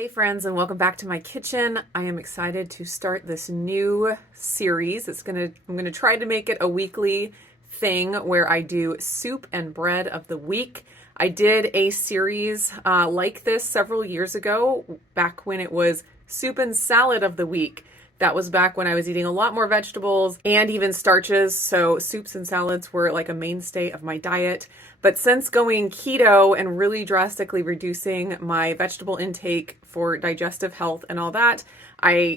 Hey friends, and welcome back to my kitchen. I am excited to start this new series. I'm gonna try to make it a weekly thing where I do soup and bread of the week. I did a series like this several years ago, back when it was soup and salad of the week. That was back when I was eating a lot more vegetables and even starches, so soups and salads were like a mainstay of my diet. But since going keto and really drastically reducing my vegetable intake for digestive health and all that,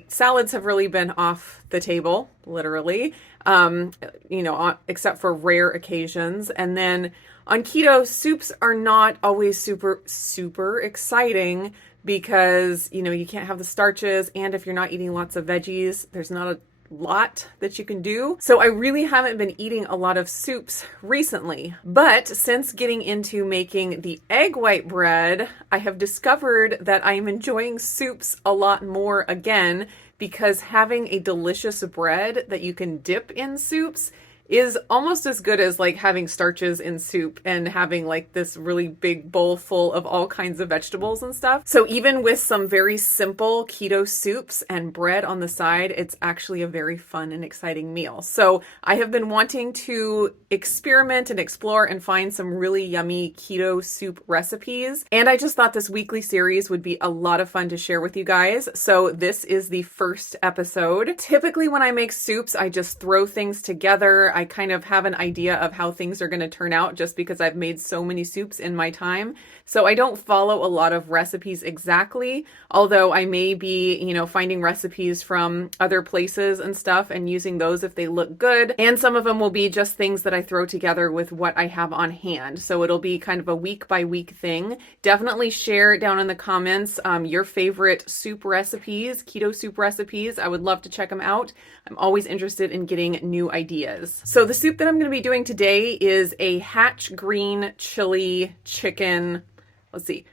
salads have really been off the table, literally, except for rare occasions. And then on keto, soups are not always super exciting because, you can't have the starches, and if you're not eating lots of veggies, there's not a lot that you can do. So I really haven't been eating a lot of soups recently. But since getting into making the egg white bread, I have discovered that I am enjoying soups a lot more again, because having a delicious bread that you can dip in soups is almost as good as like having starches in soup and having like this really big bowl full of all kinds of vegetables and stuff. So even with some very simple keto soups and bread on the side, it's actually a very fun and exciting meal. So I have been wanting to experiment and explore and find some really yummy keto soup recipes. And I just thought this weekly series would be a lot of fun to share with you guys. So this is the first episode. Typically when I make soups, I just throw things together. I kind of have an idea of how things are going to turn out just because I've made so many soups in my time. So I don't follow a lot of recipes exactly, although I may be, finding recipes from other places and stuff and using those if they look good. And some of them will be just things that I throw together with what I have on hand. So it'll be kind of a week by week thing. Definitely share down in the comments your favorite soup recipes, keto soup recipes. I would love to check them out. I'm always interested in getting new ideas. So the soup that I'm going to be doing today is a hatch green chili chicken,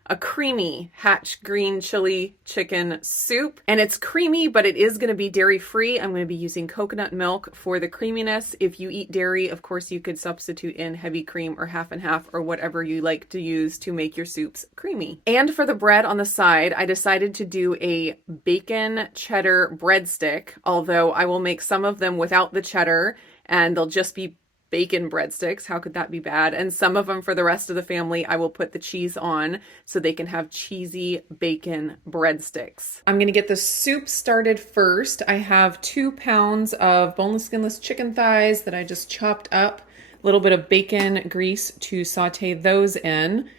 a creamy hatch green chili chicken soup. And it's creamy, but it is going to be dairy free. I'm going to be using coconut milk for the creaminess. If you eat dairy, of course, you could substitute in heavy cream or half and half or whatever you like to use to make your soups creamy. And for the bread on the side, I decided to do a bacon cheddar breadstick, although I will make some of them without the cheddar and they'll just be bacon breadsticks. How could that be bad? And some of them for the rest of the family, I will put the cheese on so they can have cheesy bacon breadsticks. I'm going to get the soup started first. I have 2 pounds of boneless, skinless chicken thighs that I just chopped up. A little bit of bacon grease to saute those in.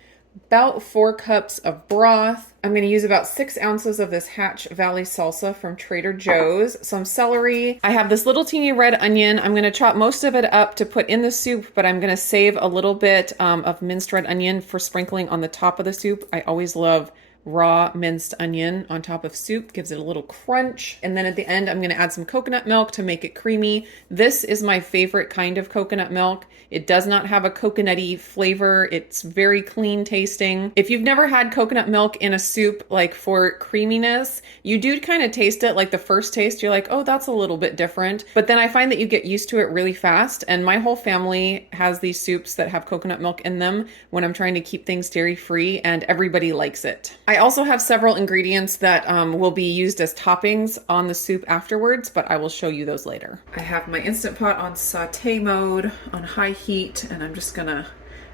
About 4 cups of broth. I'm going to use about 6 ounces of this Hatch Valley salsa from Trader Joe's. Some celery. I have this little teeny red onion. I'm going to chop most of it up to put in the soup, but I'm going to save a little bit of minced red onion for sprinkling on the top of the soup. I always love raw minced onion on top of soup, gives it a little crunch. And then at the end, I'm going to add some coconut milk to make it creamy. This is my favorite kind of coconut milk. It does not have a coconutty flavor. It's very clean tasting. If you've never had coconut milk in a soup, like for creaminess, you do kind of taste it. Like the first taste, you're like, oh, that's a little bit different. But then I find that you get used to it really fast. And my whole family has these soups that have coconut milk in them when I'm trying to keep things dairy free, and everybody likes it. I also have several ingredients that will be used as toppings on the soup afterwards, but I will show you those later. I have my Instant Pot on saute mode on high heat, and I'm just gonna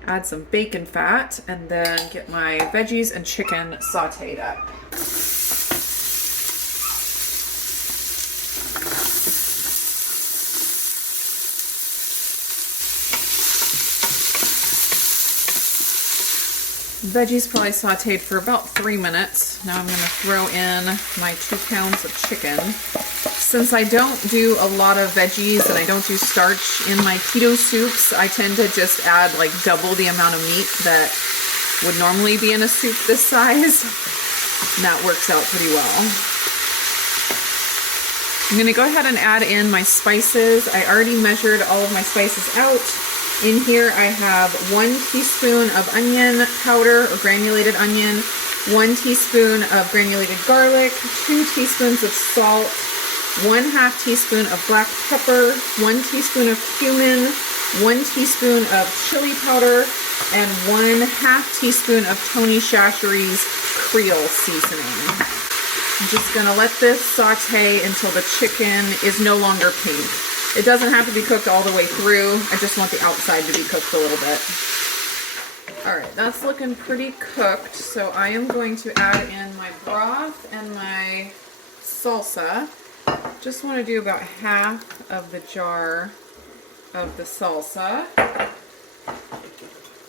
add some bacon fat and then get my veggies and chicken sauteed up. Veggies probably sauteed for about 3 minutes. Now I'm going to throw in my 2 pounds of chicken. Since I don't do a lot of veggies and I don't do starch in my keto soups, I tend to just add like double the amount of meat that would normally be in a soup this size. And that works out pretty well. I'm going to go ahead and add in my spices. I already measured all of my spices out. In here I have 1 teaspoon of onion powder or granulated onion, 1 teaspoon of granulated garlic, 2 teaspoons of salt, 1/2 teaspoon of black pepper, 1 teaspoon of cumin, 1 teaspoon of chili powder, and 1/2 teaspoon of Tony Chachere's Creole seasoning. I'm just gonna let this saute until the chicken is no longer pink. It doesn't have to be cooked all the way through. I just want the outside to be cooked a little bit. All right, that's looking pretty cooked. So I am going to add in my broth and my salsa. Just want to do about half of the jar of the salsa.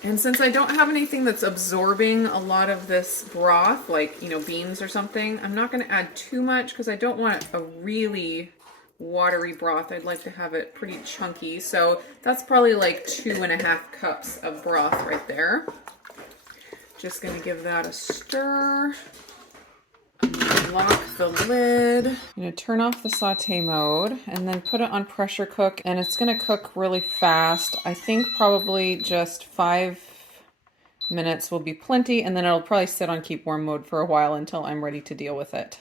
And since I don't have anything that's absorbing a lot of this broth, like, you know, beans or something, I'm not going to add too much because I don't want a really watery broth. I'd like to have it pretty chunky. So that's probably like 2.5 cups of broth right there. Just going to give that a stir. I'm going to lock the lid. I'm going to turn off the saute mode and then put it on pressure cook, and it's going to cook really fast. I think probably just 5 minutes will be plenty, and then it'll probably sit on keep warm mode for a while until I'm ready to deal with it.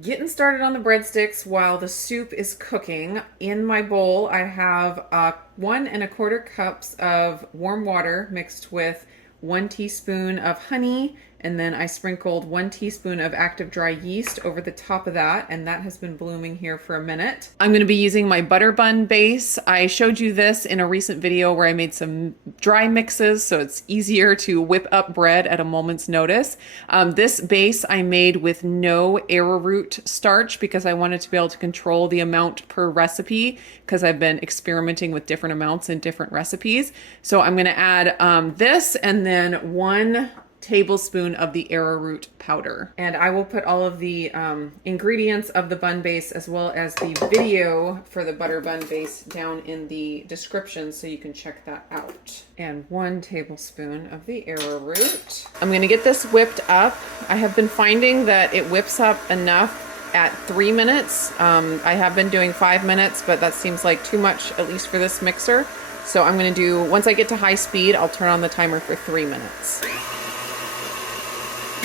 Getting started on the breadsticks while the soup is cooking. In my bowl, I have 1¼ cups of warm water mixed with 1 teaspoon of honey, and then I sprinkled 1 teaspoon of active dry yeast over the top of that, and that has been blooming here for a minute. I'm going to be using my butter bun base. I showed you this in a recent video where I made some dry mixes, so it's easier to whip up bread at a moment's notice. This base I made with no arrowroot starch because I wanted to be able to control the amount per recipe, because I've been experimenting with different amounts in different recipes. So I'm going to add this and then 1 tablespoon of the arrowroot powder. And I will put all of the ingredients of the bun base as well as the video for the butter bun base down in the description so you can check that out. And 1 tablespoon of the arrowroot. I'm gonna get this whipped up. I have been finding that it whips up enough at 3 minutes. I have been doing 5 minutes, but that seems like too much, at least for this mixer. So I'm gonna do, once I get to high speed, I'll turn on the timer for 3 minutes.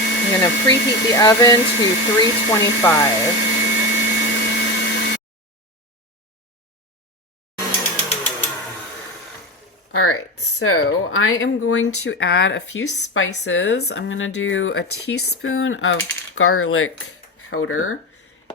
I'm going to preheat the oven to 325. All right, so I am going to add a few spices. I'm going to do a teaspoon of garlic powder.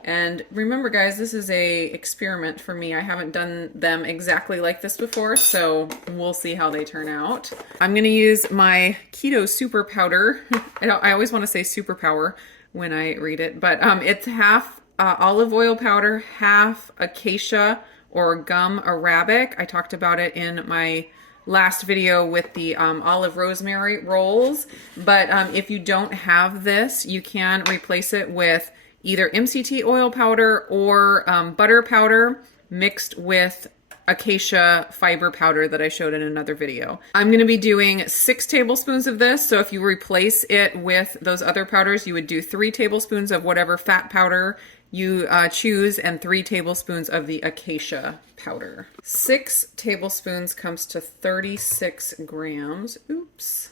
And remember, guys, this is a experiment for me. I haven't done them exactly like this before, so we'll see how they turn out. I'm gonna use my Keto super powder. I always want to say superpower when I read it, but it's half olive oil powder, half acacia or gum arabic. I talked about it in my last video with the olive rosemary rolls, but if you don't have this, you can replace it with either MCT oil powder or butter powder mixed with acacia fiber powder that I showed in another video. I'm going to be doing 6 tablespoons of this. So if you replace it with those other powders, you would do 3 tablespoons of whatever fat powder you choose and 3 tablespoons of the acacia powder. 6 tablespoons comes to 36 grams. Oops.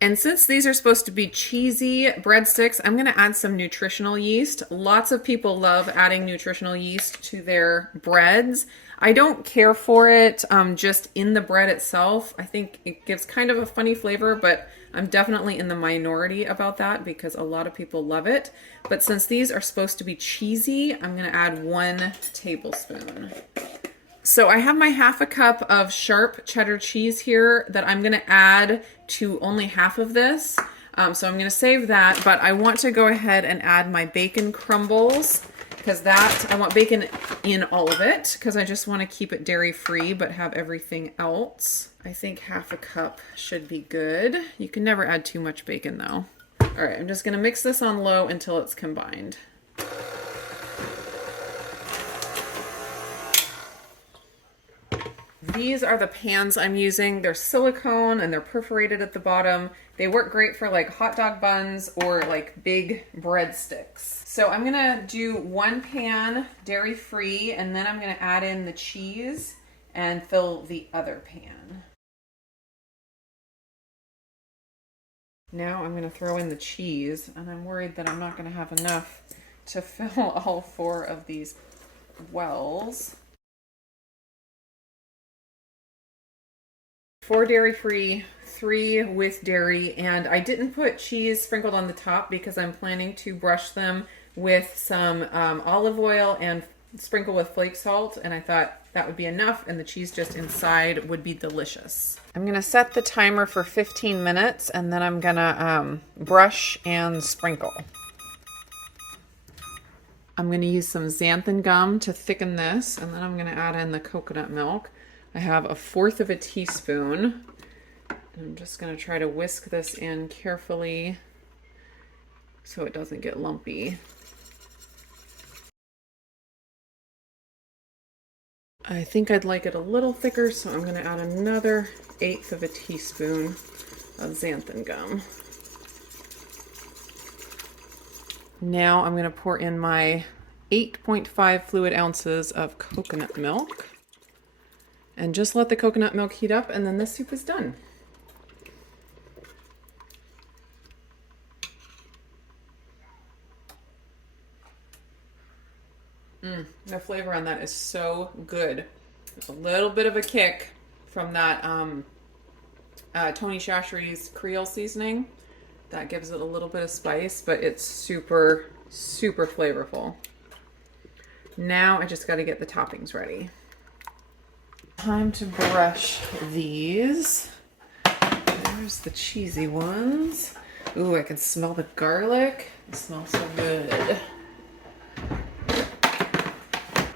And since these are supposed to be cheesy breadsticks, I'm going to add some nutritional yeast. Lots of people love adding nutritional yeast to their breads. I don't care for it just in the bread itself. I think it gives kind of a funny flavor, but I'm definitely in the minority about that because a lot of people love it. But since these are supposed to be cheesy, I'm going to add 1 tablespoon. So I have my ½ cup of sharp cheddar cheese here that I'm going to add to only half of this. So I'm going to save that, but I want to go ahead and add my bacon crumbles because I want bacon in all of it because I just want to keep it dairy free but have everything else. I think ½ cup should be good. You can never add too much bacon though. All right, I'm just going to mix this on low until it's combined. These are the pans I'm using. They're silicone and they're perforated at the bottom. They work great for like hot dog buns or like big breadsticks. So I'm gonna do 1 pan dairy free and then I'm gonna add in the cheese and fill the other pan. Now I'm gonna throw in the cheese and I'm worried that I'm not gonna have enough to fill all 4 of these wells. 4 dairy-free, 3 with dairy, and I didn't put cheese sprinkled on the top because I'm planning to brush them with some olive oil and sprinkle with flake salt, and I thought that would be enough, and the cheese just inside would be delicious. I'm gonna set the timer for 15 minutes, and then I'm gonna brush and sprinkle. I'm gonna use some xanthan gum to thicken this, and then I'm gonna add in the coconut milk. I have 1/4 of a teaspoon. I'm just gonna try to whisk this in carefully so it doesn't get lumpy. I think I'd like it a little thicker, so I'm gonna add another 1/8 of a teaspoon of xanthan gum. Now I'm gonna pour in my 8.5 fluid ounces of coconut milk and just let the coconut milk heat up, and then this soup is done. The flavor on that is so good. There's a little bit of a kick from that Tony Chachere's Creole seasoning. That gives it a little bit of spice, but it's super, super flavorful. Now I just got to get the toppings ready. Time to brush these. There's the cheesy ones. Ooh, I can smell the garlic. It smells so good.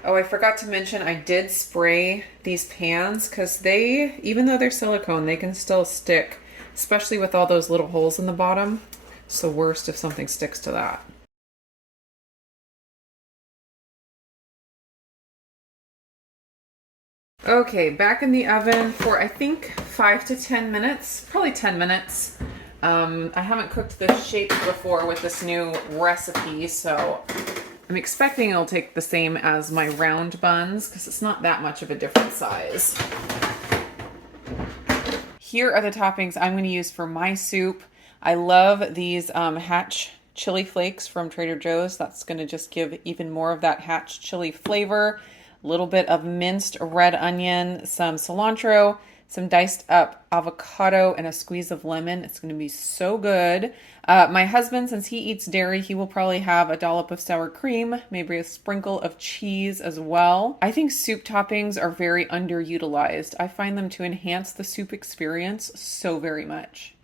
Oh, I forgot to mention I did spray these pans because they, even though they're silicone, they can still stick, especially with all those little holes in the bottom. It's the worst if something sticks to that. Okay, back in the oven for I think 5 to 10 minutes, probably 10 minutes. I haven't cooked this shape before with this new recipe, so I'm expecting it'll take the same as my round buns because it's not that much of a different size. Here are the toppings I'm going to use for my soup. I love these Hatch chili flakes from Trader Joe's. That's going to just give even more of that Hatch chili flavor. A little bit of minced red onion, some cilantro, some diced up avocado, and a squeeze of lemon. It's going to be so good. My husband, since he eats dairy, he will probably have a dollop of sour cream, maybe a sprinkle of cheese as well. I think soup toppings are very underutilized. I find them to enhance the soup experience so very much.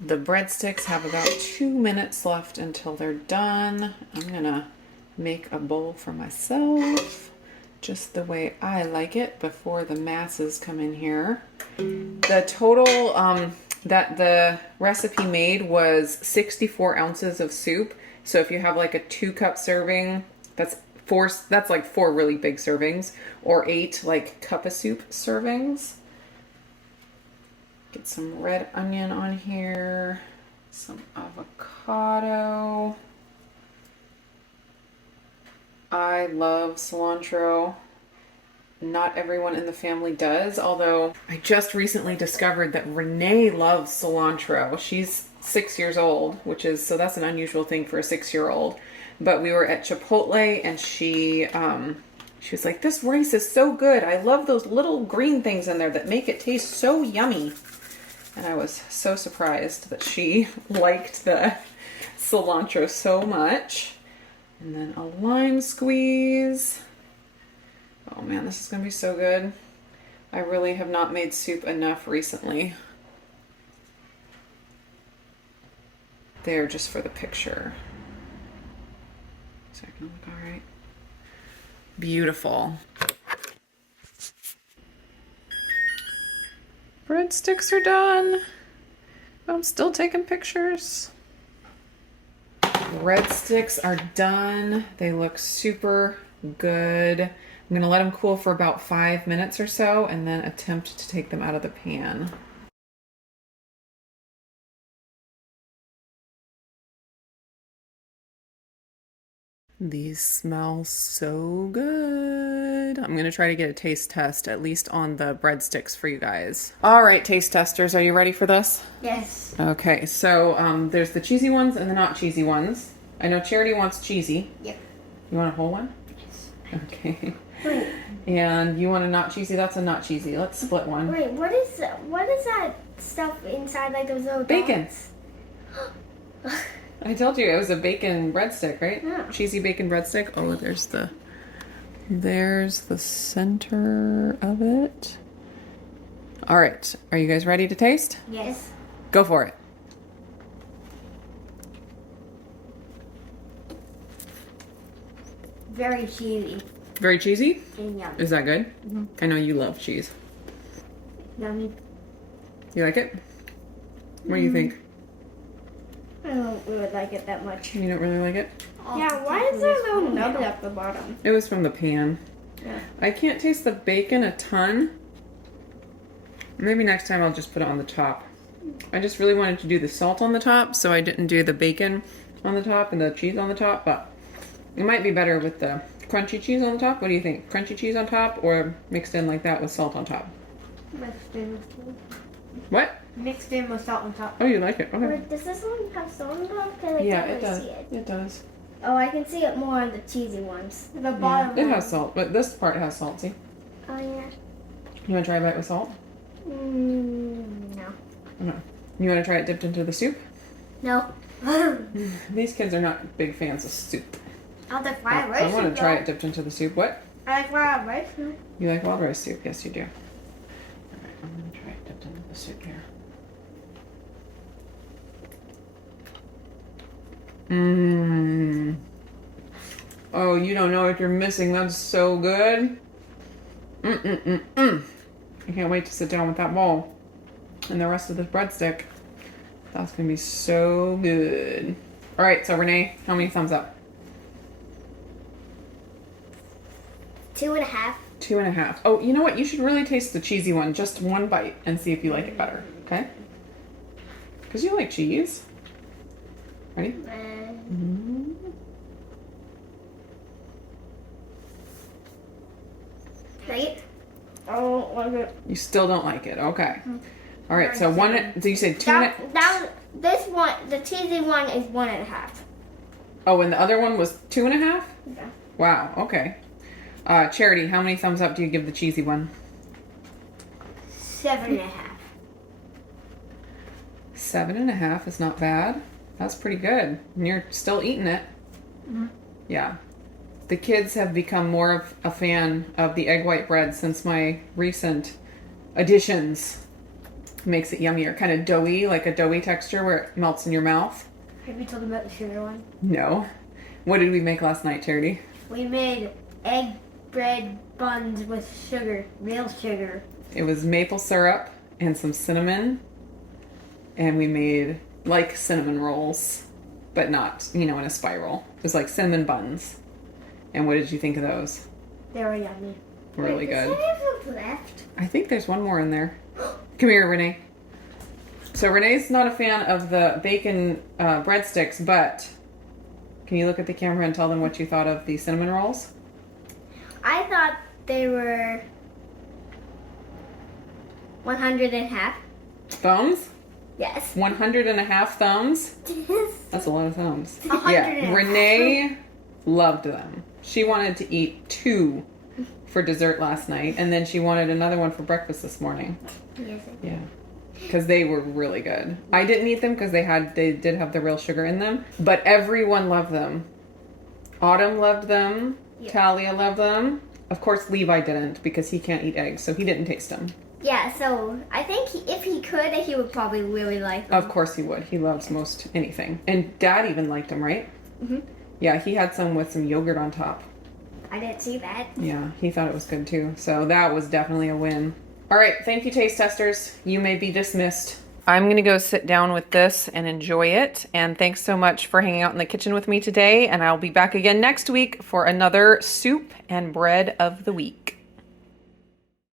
The breadsticks have about 2 minutes left until they're done. I'm gonna make a bowl for myself, just the way I like it before the masses come in here. The total that the recipe made was 64 ounces of soup. So if you have like a 2-cup serving, that's like 4 really big servings, or 8 like cup of soup servings. Get some red onion on here, some avocado. I love cilantro. Not everyone in the family does, although I just recently discovered that Renee loves cilantro. She's 6 years old, so that's an unusual thing for a 6-year-old. But we were at Chipotle and she was like, "This rice is so good. I love those little green things in there that make it taste so yummy." And I was so surprised that she liked the cilantro so much. And then a lime squeeze. Oh man, this is gonna be so good. I really have not made soup enough recently. There, just for the picture. Is that gonna look all right? Beautiful. Breadsticks are done. I'm still taking pictures. Breadsticks are done. They look super good. I'm gonna let them cool for about 5 minutes or so and then attempt to take them out of the pan. These smell so good. I'm gonna try to get a taste test, at least on the breadsticks for you guys. All right, taste testers, are you ready for this? Yes. Okay, so there's the cheesy ones and the not cheesy ones. I know Charity wants cheesy. Yep. You want a whole one? Yes. Okay. Wait. And you want a not cheesy? That's a not cheesy. Let's split one. Wait, what is that stuff inside, like those little Bacon. dots? I told you it was a bacon breadstick, right? Yeah. Cheesy bacon breadstick. Oh, there's the center of it. All right, are you guys ready to taste? Yes. Go for it. Very cheesy Very cheesy? and yummy. Is that good? I know you love cheese. Yummy. You like it? What do you think? I don't really like it that much. You don't really like it? Yeah, why is there a little nugget at the bottom? It was from the pan. Yeah. I can't taste the bacon a ton. Maybe next time I'll just put it on the top. I just really wanted to do the salt on the top, so I didn't do the bacon on the top and the cheese on the top, but it might be better with the crunchy cheese on the top. What do you think? Crunchy cheese on top or mixed in like that with salt on top? Mixed in with salt. What? Mixed in with salt on top. Oh, you like it? Okay. Wait, does this one have salt on top? Because I Yeah, can't it really does. see it. It does. Oh, I can see it more on the cheesy ones. The Yeah, bottom it one. has salt, but this part has salt, see? Oh, yeah. You want to try a bite with salt? No. Okay. You want to try it dipped into the soup? No. These kids are not big fans of soup. I'll like fried rice. I want to try it dipped into the soup. What? I like fried rice. You like wild rice soup? Yes, you do. Alright, I'm going to try it dipped into the soup here. Mmm. Oh, you don't know what you're missing. That's so good. I can't wait to sit down with that bowl and the rest of this breadstick. That's going to be so good. All right, so Renee, how many thumbs up? 2.5. 2.5. Oh, you know what? You should really taste the cheesy one. Just one bite and see if you like it better. Okay? Because you like cheese. Ready? Right? I don't like it. You still don't like it. Okay. All right, so one. So you said two. This one, the cheesy one is 1.5. Oh, and the other one was 2.5? Yeah. Wow. Okay. Charity, how many thumbs up do you give the cheesy one? 7.5. 7.5 is not bad. That's pretty good. And you're still eating it. Mm-hmm. Yeah. The kids have become more of a fan of the egg white bread since my recent additions. Makes it yummier. Kind of doughy, like a doughy texture where it melts in your mouth. Have you told them about the sugar one? No. What did we make last night, Charity? We made egg bread buns with sugar, real sugar. It was maple syrup and some cinnamon. And we made like cinnamon rolls, but not, in a spiral. It was like cinnamon buns. And what did you think of those? They were yummy. Really good. Does that have left? I think there's one more in there. Come here, Renee. So Renee's not a fan of the bacon breadsticks, but can you look at the camera and tell them what you thought of the cinnamon rolls? I thought they were 100.5. Thumbs? Yes. 100.5 thumbs? That's a lot of thumbs. 100 Yeah, Renee loved them. She wanted to eat 2 for dessert last night, and then she wanted another one for breakfast this morning. Yes. Yeah. Because they were really good. I didn't eat them because they did have the real sugar in them, but everyone loved them. Autumn loved them. Yeah. Talia loved them. Of course, Levi didn't because he can't eat eggs, so he didn't taste them. Yeah, so I think if he could, he would probably really like them. Of course he would. He loves most anything. And Dad even liked them, right? Mm-hmm. Yeah, he had some with some yogurt on top. I didn't see that. Yeah, he thought it was good too. So that was definitely a win. All right, thank you, taste testers. You may be dismissed. I'm going to go sit down with this and enjoy it. And thanks so much for hanging out in the kitchen with me today. And I'll be back again next week for another soup and bread of the week.